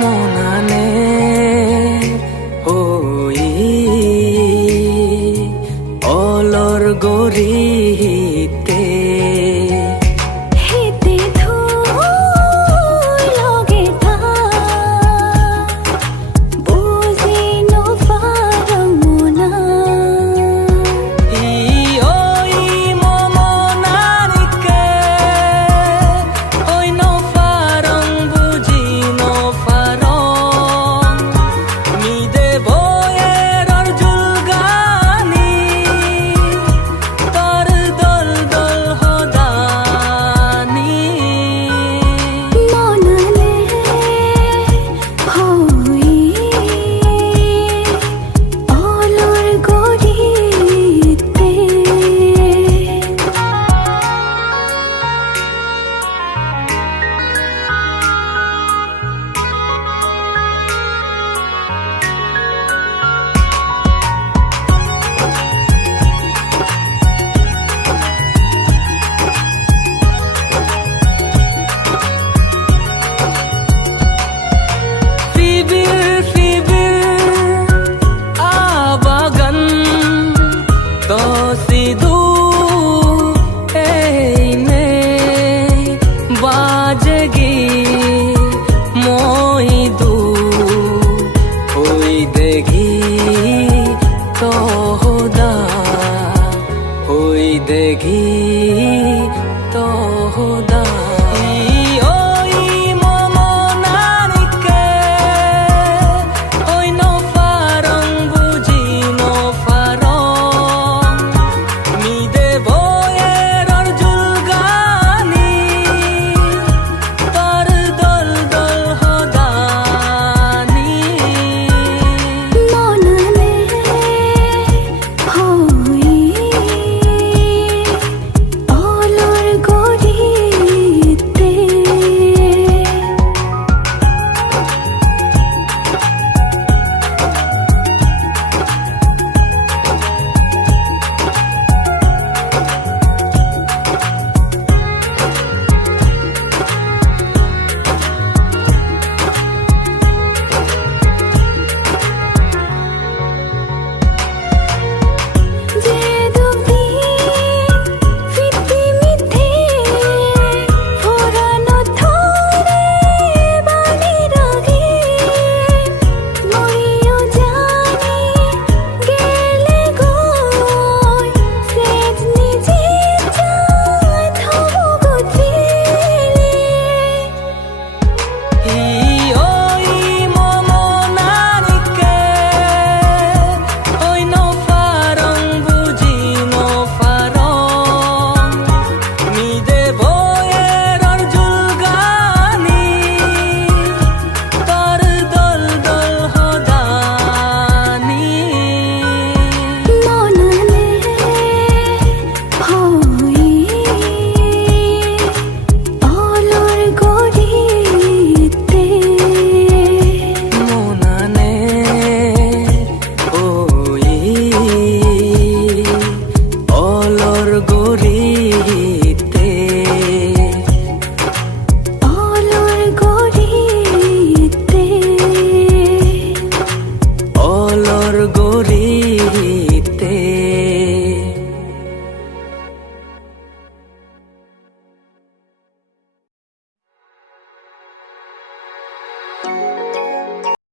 মনানে ওই অলর গরিতে হেতে ধুই লগে থা বুঝি নপারমনা ই ওই মমনারিকে ওই নফারং বুঝি নফারং মিদে বয়ের জুলগানি তর দল দল হদানি মনালে হই অলর গরিতে Fibir fibir abagan to sidu eine bajegi moidu hoi degi to hoda hoi degi to hoda oi মমনারিকে ওই নফারং বুঝি নফারং মিদে বয়ের জুলগানি তর দল দল হদানি মনালে হই অলর গরিতে যে দুবি ফিতি মিথে ফোরানো থরে বানি রাগে মইও জানি গেলে গই সেজ নিজে চাই থবো গতিলে ওই মমনারিকে ওই নফারং বুঝি নফারং মিদে বয়ের জুলগানি তর দল দল হদানি মনালে হই অলর গরিতে মনানে ওই অলর গরিতে অলর গরিতে অলর গরিতে